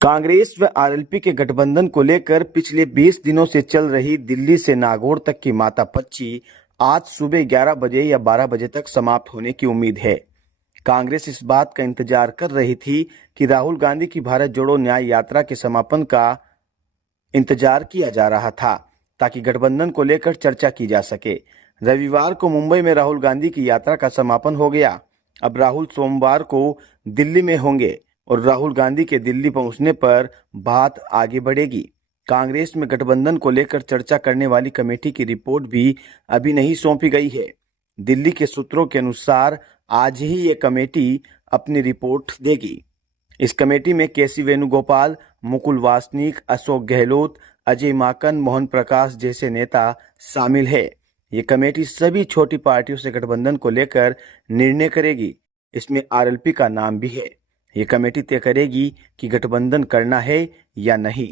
कांग्रेस व आरएलपी के गठबंधन को लेकर पिछले 20 दिनों से चल रही दिल्ली से नागौर तक की मातापच्ची आज सुबह 11 बजे या 12 बजे तक समाप्त होने की उम्मीद है। कांग्रेस इस बात का इंतजार कर रही थी कि राहुल गांधी की भारत जोड़ो न्याय यात्रा के समापन का इंतजार किया जा रहा था ताकि गठबंधन को लेकर चर्चा की जा सके। रविवार को मुंबई में राहुल गांधी की यात्रा का समापन हो गया। अब राहुल सोमवार को दिल्ली में होंगे और राहुल गांधी के दिल्ली पहुंचने पर बात आगे बढ़ेगी। कांग्रेस में गठबंधन को लेकर चर्चा करने वाली कमेटी की रिपोर्ट भी अभी नहीं सौंपी गई है। दिल्ली के सूत्रों के अनुसार आज ही ये कमेटी अपनी रिपोर्ट देगी। इस कमेटी में केसी वेणुगोपाल, मुकुल वासनिक, अशोक गहलोत, अजय माकन, मोहन प्रकाश जैसे नेता शामिल है। ये कमेटी सभी छोटी पार्टियों से गठबंधन को लेकर निर्णय करेगी। इसमें आरएलपी का नाम भी है। ये कमेटी तय करेगी कि गठबंधन करना है या नहीं।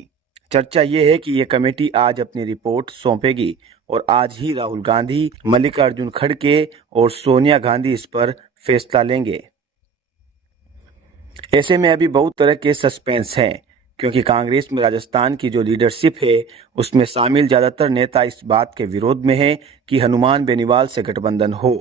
चर्चा ये है कि ये कमेटी आज अपनी रिपोर्ट सौंपेगी और आज ही राहुल गांधी, मल्लिकार्जुन खड़गे और सोनिया गांधी इस पर फैसला लेंगे। ऐसे में अभी बहुत तरह के सस्पेंस हैं, क्योंकि कांग्रेस में राजस्थान की जो लीडरशिप है उसमें शामिल ज्यादातर नेता इस बात के विरोध में हैं कि हनुमान बेनीवाल से गठबंधन हो।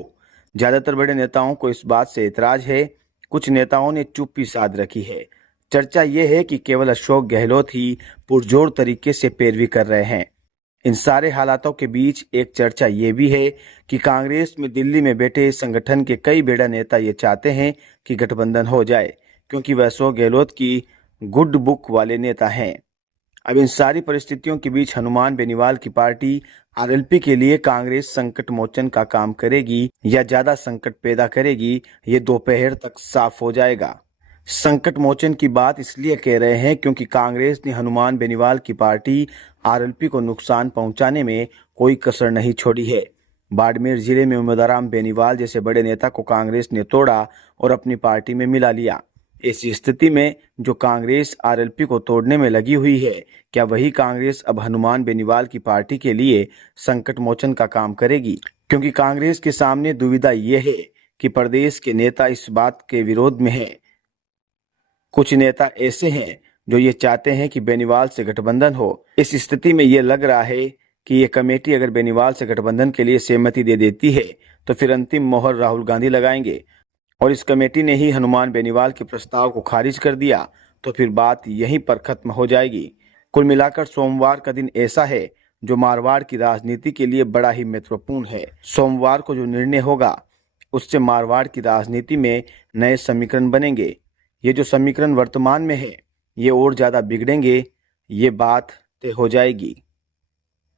ज्यादातर बड़े नेताओं को इस बात से एतराज है। कुछ नेताओं ने चुप्पी साध रखी है। चर्चा यह है कि केवल अशोक गहलोत ही पुरजोर तरीके से पैरवी कर रहे हैं। इन सारे हालातों के बीच एक चर्चा ये भी है कि कांग्रेस में दिल्ली में बैठे संगठन के कई बड़े नेता ये चाहते हैं कि गठबंधन हो जाए, क्योंकि वह अशोक गहलोत की गुड बुक वाले नेता हैं। अब इन सारी परिस्थितियों के बीच हनुमान बेनीवाल की पार्टी आरएलपी के लिए कांग्रेस संकट मोचन का काम करेगी या ज्यादा संकट पैदा करेगी, ये दोपहर तक साफ हो जाएगा। संकट मोचन की बात इसलिए कह रहे हैं क्योंकि कांग्रेस ने हनुमान बेनीवाल की पार्टी आरएलपी को नुकसान पहुंचाने में कोई कसर नहीं छोड़ी है। बाड़मेर जिले में उम्मेदवार बेनीवाल जैसे बड़े नेता को कांग्रेस ने तोड़ा और अपनी पार्टी में मिला लिया। ऐसी स्थिति में जो कांग्रेस आरएलपी को तोड़ने में लगी हुई है, क्या वही कांग्रेस अब हनुमान बेनीवाल की पार्टी के लिए संकट मोचन का काम करेगी? क्योंकि कांग्रेस के सामने दुविधा यह है कि प्रदेश के नेता इस बात के विरोध में हैं। कुछ नेता ऐसे हैं जो ये चाहते हैं कि बेनीवाल से गठबंधन हो। इस स्थिति में ये लग रहा है कि ये कमेटी अगर बेनीवाल से गठबंधन के लिए सहमति दे देती है तो फिर अंतिम मोहर राहुल गांधी लगाएंगे, और इस कमेटी ने ही हनुमान बेनीवाल के प्रस्ताव को खारिज कर दिया तो फिर बात यहीं पर खत्म हो जाएगी। कुल मिलाकर सोमवार का दिन ऐसा है जो मारवाड़ की राजनीति के लिए बड़ा ही महत्वपूर्ण है। सोमवार को जो निर्णय होगा उससे मारवाड़ की राजनीति में नए समीकरण बनेंगे। ये जो समीकरण वर्तमान में है ये और ज्यादा बिगड़ेंगे, ये बात तय हो जाएगी।